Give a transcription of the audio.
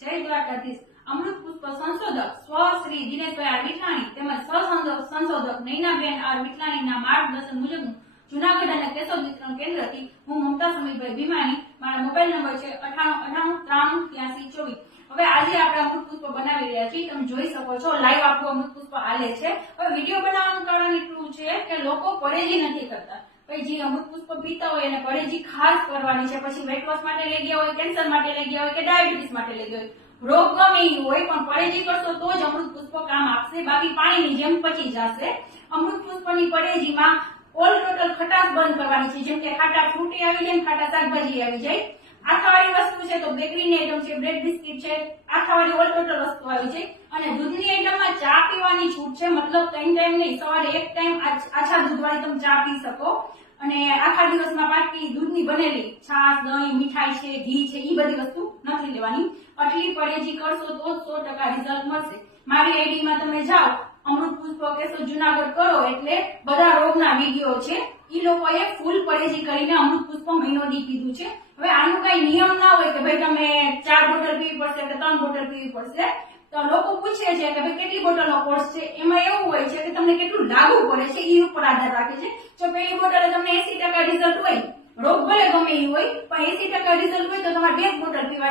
જય દ્વારકાધીશ. અમૃત પુષ્પ સંશોધક સ્વ શ્રી દિનેશભાઈ આર વિઠલાણી તેમજ સંશોધક નૈનાબેન આર વિઠલાણીના માર્ગદર્શન મુજબ જૂનાગઢ અને કેશોદ વિતરણ કેન્દ્રથી હું મમતા સમીરભાઈ ભીમાણી. મારા મોબાઈલ નંબર છે 9898938324. હવે આજે આપણે અમૃત પુષ્પ બનાવી રહ્યા છીએ. તમે જોઈ શકો છો લાઈવ આપણું અમૃત પુષ્પ હાલે છે. હવે વિડીયો બનાવવાનું કારણ એટલું છે કે લોકો પરેજી નથી કરતા. જે અમૃત પુષ્પ પીતા હોય અને પરેજી ખાસ કરવાની છે. પછી વેટ લોસ માટે લઈ ગયા હોય, કેન્સર માટે લઈ ગયા હોય કે ડાયાબિટીસ માટે લઈ ગયા હોય, રોગ ગમે એ હોય પણ પરેજી કરશો તો જ અમૃત પુષ્પ કામ આપશે, બાકી પાણીની જેમ પચી જશે. અમૃત પુષ્પની પરેજીમાં ઓલ ટોટલ ખટાશ બંધ કરવાની છે. જેમ કે ખાટા ફ્રૂટી આવી જાય, ખાટા શાકભાજી આવી જાય. આથાવાળી વસ્તુ છે તો બેકરીની આઈટમ છે, બ્રેડ બિસ્કિટ છે, આથાવાળી ઓલ ટોટલ વસ્તુ આવી જાય. અને દૂધની આઈટમમાં ચા પીવાની છૂટ છે, મતલબ 3 ટાઈમ નહીં, સવારે 1 ટાઈમ આછા દૂધવાળી તમે ચા પી શકો. અને આખા દિવસમાં પાછી દૂધની બનેલી છાશ, દહીં, મીઠાઈ છે, ઘી છે, એ બધી વસ્તુ નથી લેવાની. આટલી પરેજી કરશો તો 100% રિઝલ્ટ મળશે. મારી આઈડીમાં તમે જાઓ, અમૃત પુષ્પ કેશોદ જૂનાગઢ કરો એટલે બધા રોગના વિડીયો છે. એ લોકોએ ફૂલ પરેજી કરીને અમૃત પુષ્પ મહિનો દી કીધું છે. હવે આનું કઈ નિયમ ના હોય કે ભાઈ તમે 4 બોટલ પીવી પડશે કે 3 બોટલ પીવી પડશે. તો લોકો પૂછે છે કે ભાઈ કેટલી બોટલનો કોર્સ છે. એમાં એવું હોય છે કે તમને કેટલું લાગુ પડે છે એ ઉપર આધાર રાખે છે. જો પહેલી બોટલે તમને 80% રિઝલ્ટ હોય, રોગ ભલે ગમે એ હોય પણ 80% રિઝલ્ટ હોય તો તમારે 2 બોટલ પીવા